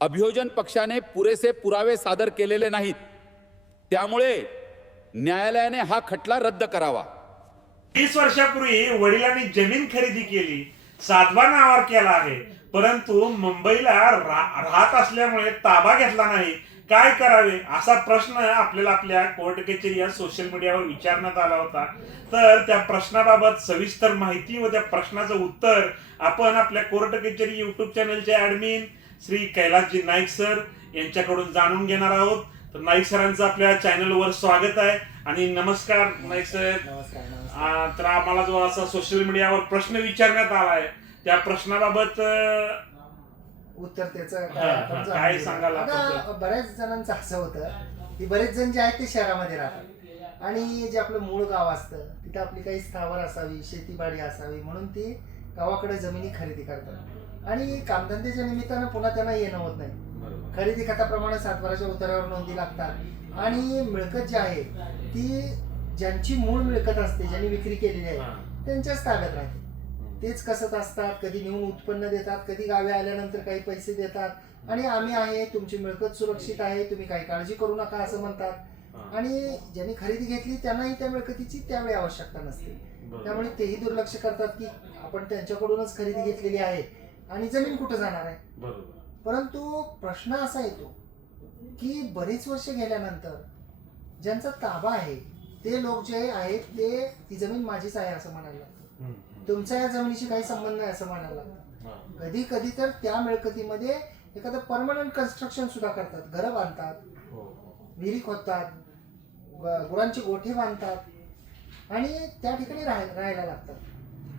अभियोजन पक्षाने पुरेसे पुरावे सादर केलेले नाहीत. त्यामुळे न्यायालयाने हा खटला रद्द करावा. तीस वर्षापूर्वी वडिलांनी जमीन खरेदी केली सातवा नावावर केला आहे परंतु मुंबईला राहत असल्यामुळे ताबा घेतला नाही. काय करावे असा प्रश्न आपल्याला आपल्या कोर्ट कचेरी या सोशल मीडियावर विचारण्यात आला होता. तर त्या प्रश्नाबाबत सविस्तर माहिती व त्या प्रश्नाचं उत्तर आपण आपल्या कोर्ट कचेरी युट्यूब चॅनलचे ऍडमिन श्री कैलासजी नाईक सर यांच्याकडून जाणून घेणार आहोत. तर नाईक सरांचं आपल्या चॅनलवर स्वागत आहे आणि नमस्कार नाईक सर. नमस्कार तर आम्हाला जो असा सोशल मीडियावर प्रश्न विचारण्यात आलाय त्या प्रश्नाबाबत उत्तर त्याचं काय. सांगाल? बऱ्याच जणांचं असं होतं की बरेच जण जे आहेत ते शहरामध्ये राहतात. आणि जे आपलं मूळ गाव असतं तिथं आपली काही स्थावर असावी शेतीबाडी असावी म्हणून ती गावाकडे जमिनी खरेदी करतात. आणि कामधंद्याच्या निमित्तानं पुन्हा त्यांना येणं होत नाही. खरेदी खताप्रमाणे सातबाराच्या उतारावर नोंदी लागतात. आणि मिळकत जी आहे ती ज्यांची मूळ मिळकत असते ज्यांनी विक्री केलेली आहे त्यांच्याच ताब्यात राहते. तेच कसत असतात कधी नेऊन उत्पन्न देतात कधी गावी आल्यानंतर काही पैसे देतात. आणि आम्ही आहे तुमची मिळकत सुरक्षित आहे तुम्ही काही काळजी करू नका असं म्हणतात. आणि ज्यांनी खरेदी घेतली त्यांनाही त्या मिळकतीची त्यावेळी आवश्यकता नसते. त्यामुळे तेही दुर्लक्ष करतात की आपण त्यांच्याकडूनच खरेदी घेतलेली आहे. आणि जमीन कुठं जाणार आहे? बरोबर. परंतु प्रश्न असा येतो की बरीच वर्ष गेल्यानंतर ज्यांचा ताबा आहे ते लोक जे आहेत ते ती जमीन माझीच आहे असं म्हणायला लागतं. तुमचा या जमिनीशी काही संबंध नाही असं म्हणायला लागतं कधी कधी तर त्या मिळकतीमध्ये एखादं परमनंट कन्स्ट्रक्शन सुद्धा करतात. घरं बांधतात हो, हो. विहिरी खोदतात गुरांचे गोठे बांधतात आणि त्या ठिकाणी राहाय राहायला लागतात.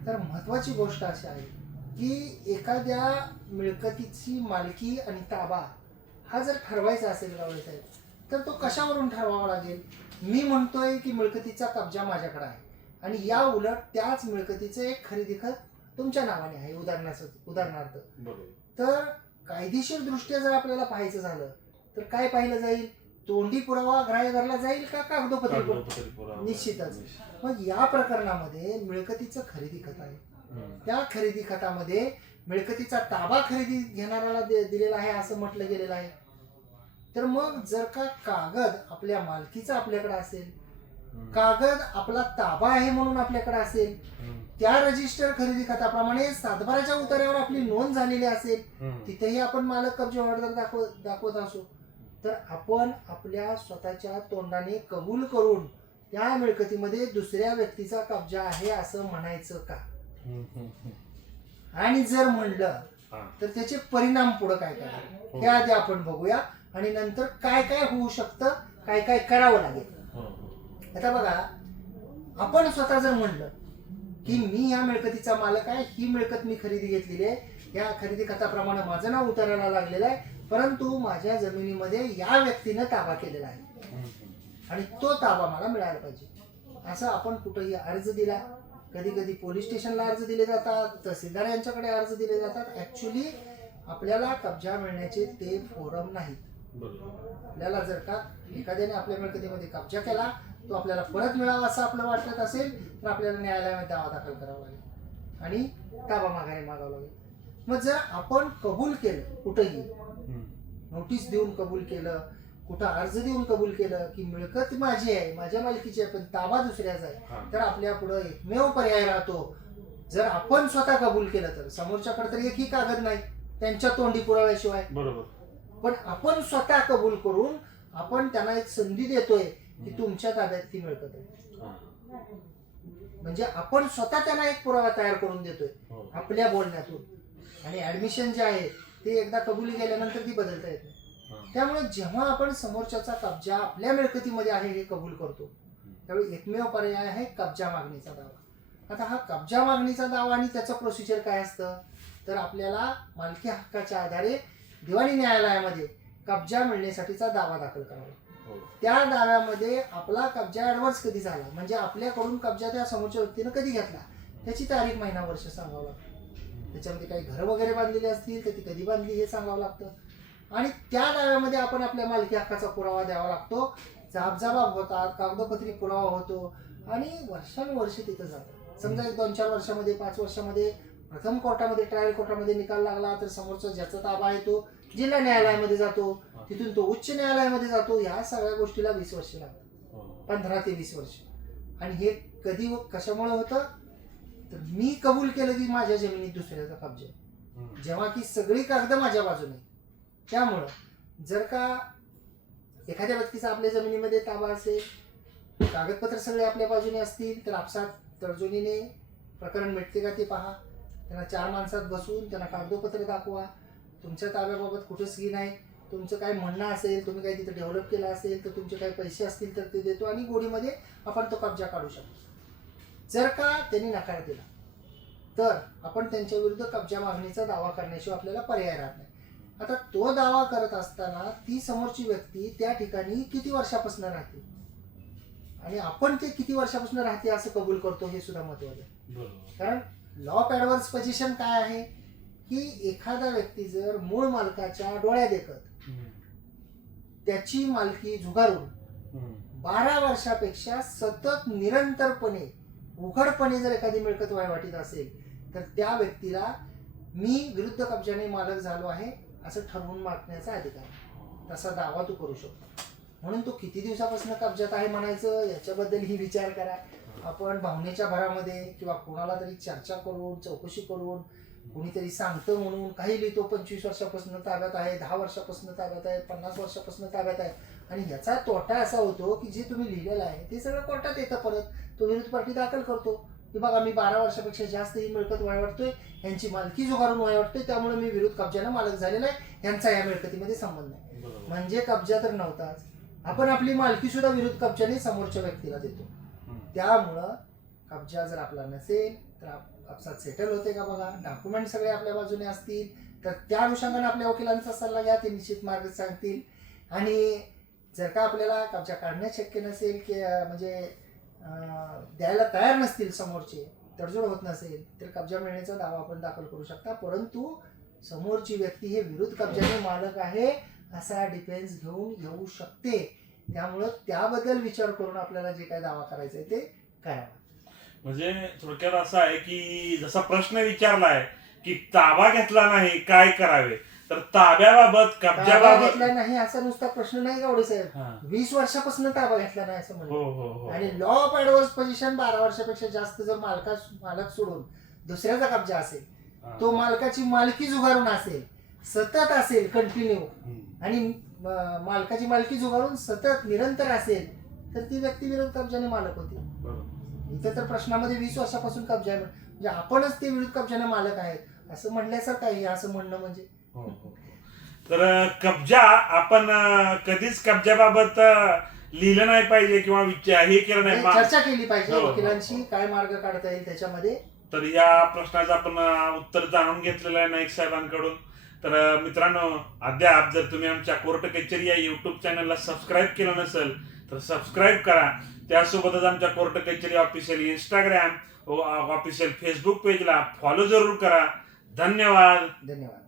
तर महत्वाची गोष्ट अशी आहे की एखाद्या मिळकतीची मालकी आणि ताबा हा जर ठरवायचा असेल गावळे साहेब तर तो कशावरून ठरवावा लागेल? मी म्हणतोय की मिळकतीचा कब्जा माझ्याकडे आहे. आणि या उलट त्याच मिळकतीचं एक खरेदी खत तुमच्या नावाने आहे उदाहरणार्थ. उदाहरणार्थ तर कायदेशीर दृष्ट्या जर आपल्याला पाहायचं झालं तर काय पाहिलं जाईल? तोंडी पुरावा ग्राह्य धरला जाईल का कागदोपत्री. निश्चितच. मग या प्रकरणामध्ये मिळकतीचं खरेदी खत आहे. त्या खरेदी खतामध्ये मिळकतीचा ताबा खरेदी घेणाऱ्याला दिलेला आहे असं म्हटलं गेलेलं आहे. तर मग जर का कागद आपल्या मालकीचा आपल्याकडे असेल कागद आपला ताबा आहे म्हणून आपल्याकडे असेल त्या रजिस्टर खरेदी खताप्रमाणे सातबाराच्या उतार्यावर आपली नोंद झालेली असेल. तिथेही आपण मालक कब्जा ऑर्डर दाखव दाखवत असू. तर आपण आपल्या स्वतःच्या तोंडाने कबूल करून त्या मिळकतीमध्ये दुसऱ्या व्यक्तीचा कब्जा आहे असं म्हणायचं का. आणि जर म्हणलं हा, तर त्याचे परिणाम पुढे काय काय हे. आधी आपण बघूया. आणि नंतर काय काय होऊ शकतं? काय काय करावं लागेल? हो, हो. आता बघा आपण स्वतः जर म्हणलं की मी या मिळकतीचा मालक आहे ही मिळकत मी खरेदी घेतलेली आहे. या खरेदी खताप्रमाणे माझं नाव उतारायला लागलेलं आहे. परंतु माझ्या जमिनीमध्ये या व्यक्तीनं ताबा केलेला आहे. आणि तो ताबा मला मिळायला पाहिजे. असं आपण कुठंही अर्ज दिला कधी कधी पोलीस स्टेशनला अर्ज दिले जातात तहसीलदार यांच्याकडे अर्ज दिले जातात. ऍक्च्युली आपल्याला कब्जा मिळण्याचे ते फोरम नाहीत. आपल्याला जर का एखाद्याने आपल्या मिळकतीमध्ये कब्जा केला तो आपल्याला परत मिळावा असं आपलं वाटत असेल तर आपल्याला न्यायालयामध्ये दावा दाखल करावा लागेल. आणि ताबा माघारी मागावा लागेल. मग जर आपण कबूल केलं कुठंही नोटीस देऊन कबूल केलं कुठं अर्ज देऊन कबूल केलं की मिळकत माझी आहे माझ्या मालकीची आहे पण ताबा दुसऱ्याचा आहे. तर आपल्या पुढं एकमेव पर्याय राहतो. जर आपण स्वतः कबूल केलं तर समोरच्याकडे तर एकही कागद नाही त्यांच्या तोंडी पुराव्याशिवाय. बरोबर. पण आपण स्वतः कबूल करून आपण त्यांना एक संधी देतोय की तुमच्या ताब्यात ती मिळकत आहे. म्हणजे आपण स्वतः त्यांना एक पुरावा तयार करून देतोय हो. आपल्या बोलण्यातून. आणि ऍडमिशन जे आहे ते एकदा कबुली गेल्यानंतर ती बदलता येत नाही. त्यामुळे जेव्हा आपण समोरच्याचा कब्जा आपल्या मिळकतीमध्ये आहे हे कबूल करतो त्यावेळी एकमेव पर्याय आहे कब्जा मागणीचा दावा. आता हा कब्जा मागणीचा दावा आणि त्याचं प्रोसिजर काय असतं? तर आपल्याला मालकी हक्काच्या आधारे दिवाणी न्यायालयामध्ये कब्जा मिळण्यासाठीचा दावा दाखल करावा. हो. त्या दाव्यामध्ये आपला कब्जा ऍडव्हान्स कधी झाला? म्हणजे आपल्याकडून कब्जा त्या समोरच्या व्यक्तीनं कधी घेतला? त्याची तारीख महिना वर्ष सांगावं लागतं. त्याच्यामध्ये काही घरं वगैरे बांधलेली असतील तर ती कधी बांधली हे सांगावं लागतं. आणि त्या दाव्यामध्ये आपण आपल्या मालकी हक्काचा पुरावा द्यावा लागतो. जाबजाबाब होतात कागदोपत्री पुरावा होतो आणि वर्षानुवर्ष तिथं जातात समजा एक दोन चार वर्षामध्ये पाच वर्षामध्ये प्रथम कोर्टामध्ये ट्रायल कोर्टामध्ये निकाल लागला तर समोरचा ज्याचा ताबा आहे तो जिल्हा न्यायालयामध्ये जातो. तिथून तो उच्च न्यायालयामध्ये जातो. ह्या सगळ्या गोष्टीला वीस वर्ष लागतात. पंधरा ते वीस वर्ष. आणि हे कधी कशामुळे होतं? तर मी कबूल केलं की माझ्या जमिनीत दुसऱ्याचा कब्जा. जेव्हा की सगळी कागद माझ्या बाजूने. त्यामुळं जर का एखाद्या व्यक्तीचा आपल्या जमिनीमध्ये ताबा असेल कागदपत्र सगळे आपल्या बाजूने असतील तर आपसात तडजोडीने प्रकरण मिटते का ते पहा. त्यांना चार माणसात बसून त्यांना कागदपत्र दाखवा. तुमच्या ताब्याबाबत कुठं स्कीन नाही. तुमचं काय म्हणणं असेल तुम्ही काही तिथं डेव्हलप केलं असेल तर तुमचे काही पैसे असतील तर ते देतो आणि गोडीमध्ये आपण तो कब्जा काढू शकतो. जर का त्यांनी नकार दिला तर आपण त्यांच्या विरुद्ध कब्जा मागणीचा दावा करण्याशिवाय आपल्याला पर्याय राहत नाही. आता तो दावा करत असताना ती समोरची व्यक्ती त्या ठिकाणी किती वर्षापासून राहते? आणि आपण ते किती वर्षापासून राहते असं कबूल करतो हे सुद्धा महत्वाचं आहे. कारण लॉ ऑफ ॲडव्हान्स पोझिशन काय आहे? की एखादा व्यक्ती जर मूळ मालकाच्या डोळ्या देखत त्याची मालकी झुगारून बारा वर्षापेक्षा सतत निरंतरपणे उघडपणे जर एखादी मिळकत वाटत असेल तर त्या व्यक्तीला मी विरुद्ध कब्जाने मालक झालो आहे असं ठरवून मागण्याचा अधिकार तसा दावा तू करू शकतो. म्हणून तो किती दिवसापासून कब्जात आहे म्हणायचं याच्याबद्दल ही विचार करा. आपण भावनेच्या भरामध्ये किंवा कोणाला तरी चर्चा करून चौकशी करून कोणीतरी सांगतं म्हणून काही लिहितो पंचवीस वर्षापासून ताब्यात आहे दहा वर्षापासून ताब्यात आहे पन्नास वर्षापासून ताब्यात आहे. आणि याचा तोटा असा होतो की जे तुम्ही लिहिलेलं आहे ते सगळं कोर्टात येतं परत. तो विरोध पार्टी दाखल करतो. की बघा मी बारा वर्षापेक्षा जास्त ही मिळकत वाटतोय यांची मालकी जुगारून वाटतोय त्यामुळे मी विरोध कब्जानं मालक झालेला आहे यांचा या मिळकतीमध्ये संबंध नाही. म्हणजे कब्जा तर नव्हताच आपण आपली मालकी सुद्धा विरोध कब्जाने समोरच्या व्यक्तीला देतो. त्यामुळं कब्जा जर आपला नसेल तर आप- आपसात सेटल होते का बघा? डॉक्युमेंट सगळे आपल्या बाजूने असतील तर त्या अनुषंगाने आपल्या वकिलांचा सल्ला घ्या ते निश्चित मार्ग सांगतील. आणि जर का आपल्याला कब्जा काढण्यात शक्य नसेल की म्हणजे द्यायला तयार नसतील समोरचे तडजोड होत नसेल तर कब्जा मिळण्याचा दावा आपण दाखल करू शकता. परंतु समोरची व्यक्ती हे विरुद्ध कब्जाचे मालक आहे असा डिफेन्स घेऊन येऊ शकते. त्यामुळं त्याबद्दल विचार करून आपल्याला जे काय दावा करायचा आहे ते करावा म्हणजे थोडक्यात असं आहे की जसा प्रश्न विचारलाय की ताबा घेतला नाही काय करावे? तर ताब्याबाबत ताबा कब्जाबाबत घेतला नाही असा नुसता प्रश्न नाही गावडे साहेब हा. वीस वर्षापासून ताबा घेतला नाही असं हो म्हणलं हो हो आणि लॉ ऑफ ऍडव्हान्स पोझिशन बारा वर्षापेक्षा जास्त जर मालका मालक सोडून दुसऱ्याचा कब्जा असेल हा. तो मालकाची मालकी जुगारून असेल सतत असेल कंटिन्यू हम्म. आणि अं, मालकाची मालकी जुगारून सतत निरंतर असेल तर ती व्यक्ती विरोध कब्जाने मालक होती बरोबर. इथे तर प्रश्नामध्ये वीस वर्षापासून कब्जा आहे म्हणजे आपणच ते विरोध कब्जाने मालक आहेत असं म्हटल्यासारखं आहे असं म्हणणं म्हणजे हो, हो. तर अं, कब्जा आपण कधीच कब्जाबाबत लिहिलं नाही पाहिजे किंवा विचार हे केलं नाही. चर्चा केली पाहिजे. हो, हो, वकिलांशी काय मार्ग काढता येईल त्याच्यामध्ये? तर या प्रश्नाचं आपण उत्तर जाणून घेतलेलं आहे नाईक साहेबांकडून. तर मित्रांनो अद्याप जर तुम्ही आमच्या कोर्ट कचेरी या युट्यूब चॅनलला सबस्क्राईब केलं नसेल तर सबस्क्राईब करा. त्यासोबतच आमच्या court Kacheri official Instagram official Facebook पेजला follow जरूर करा. धन्यवाद. धन्यवाद.